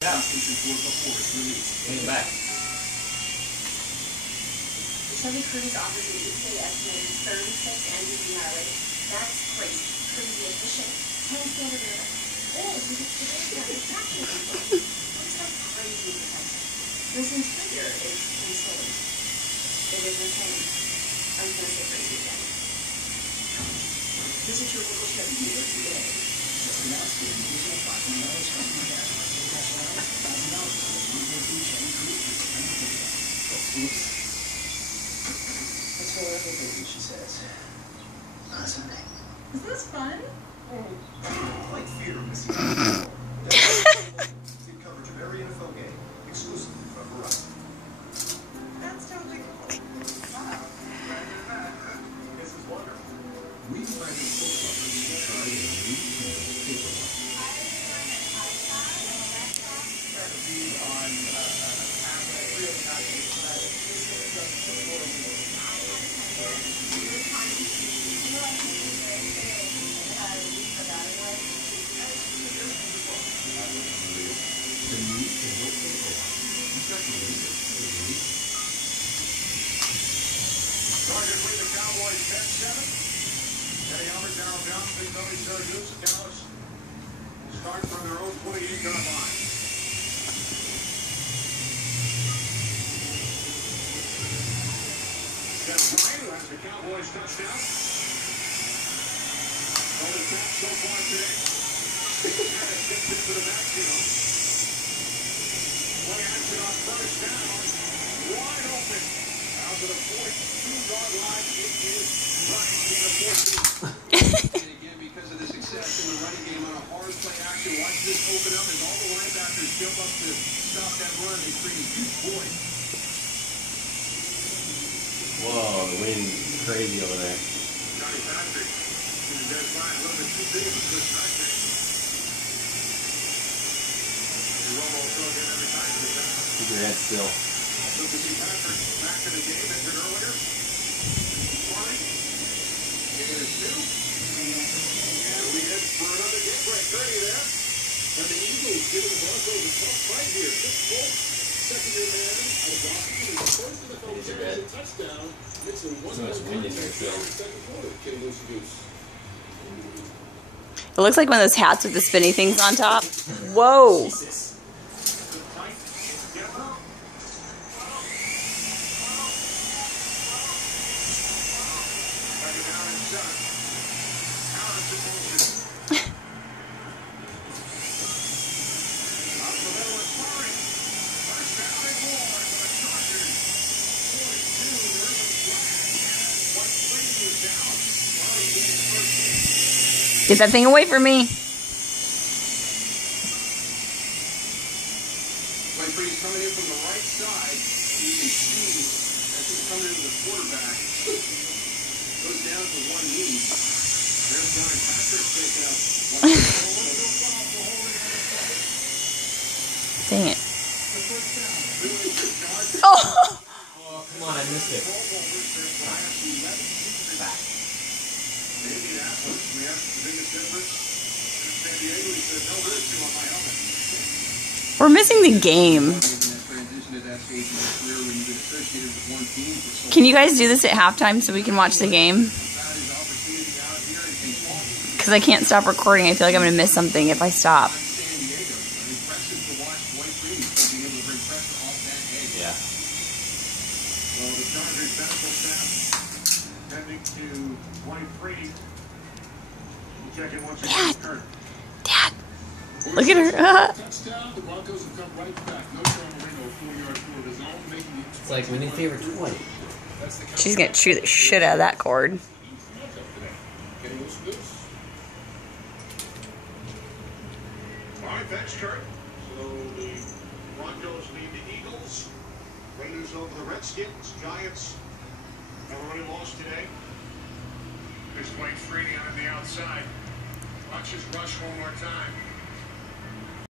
Yeah. Before it's released. Bring it back. The Chevy Cruze offers an EPA estimated 36 NDV mileage. That's crazy. Cruzy efficient, 10 standard airbags. Oh, you get stability on traction control. Looks like crazy protection. This interior is insane. It is insane. I was going to say crazy again. Visit your local Chevy dealer today. Just announced the additional $500 from cash allowance, $1,000 for the 142 Chevy Cruze for Oops. Let's go out with baby, she says. On a Sunday. Is this fun? Like fear of missing out. See coverage of every NFL game, exclusively from Verizon. That's totally cool. Wow. This is wonderful. Rewriting book covers to try a new paper one. Trying to be on really not Target with the Cowboys 10-7. Teddy Albert, Darryl Johnson, Big Belly, Syracuse, and Dallas start from their own 28-yard line. Steph Bryant, who has the Cowboys touchdown. Only catch so far today. And it gets into the backfield. Play action on first down. Wide open. Out to the 42-yard line. It is Bryant in the 14. And again, because of the success in the running game on a hard play action, watch this open up as all the linebackers jump up to stop that run. They create a huge void. Whoa, the wind is crazy over there. Johnny Patrick is dead fine. A little bit too big of a good strike there. The Romo throws in every time. Keep your head still. Good to see Patrick back in the game, entered earlier. Fine. Gain of 2. And we head for another game break. 30 there. And the Eagles giving the Broncos a tough fight here. 6 Bolt, secondary man, adopted his first NFL carries a touchdown. It's a 1-1 second quarter. Kitten loose goose. It looks like one of those hats with the spinny things on top. Whoa. Get that thing away from me. Freeze coming in from the right side. You can see as he's coming into the quarterback. Goes down to one knee. There's Johnny Patrick taking up one. Dang it. Oh! Oh, come on, I missed it. Back. Maybe that's what we have the biggest difference. In San Diego, he said, no issue on my helmet. We're missing the game. Can you guys do this at halftime so we can watch the game? Because I can't stop recording. I feel like I'm going to miss something if I stop. Yeah. Well, the Chargers medical staff heading to 23. Check in once again. Dad. Dad. Look at her. Touchdown. The Broncos have come right back. No trouble. 4-yard tour of his own, making it. It's like my new favorite toy. She's going to chew the shit out of that cord. All right, thanks, Kurt. So the Broncos lead the Eagles. Raiders over the Redskins. Giants have already lost today. There's Blake Freedy on the outside. Watch his rush one more time.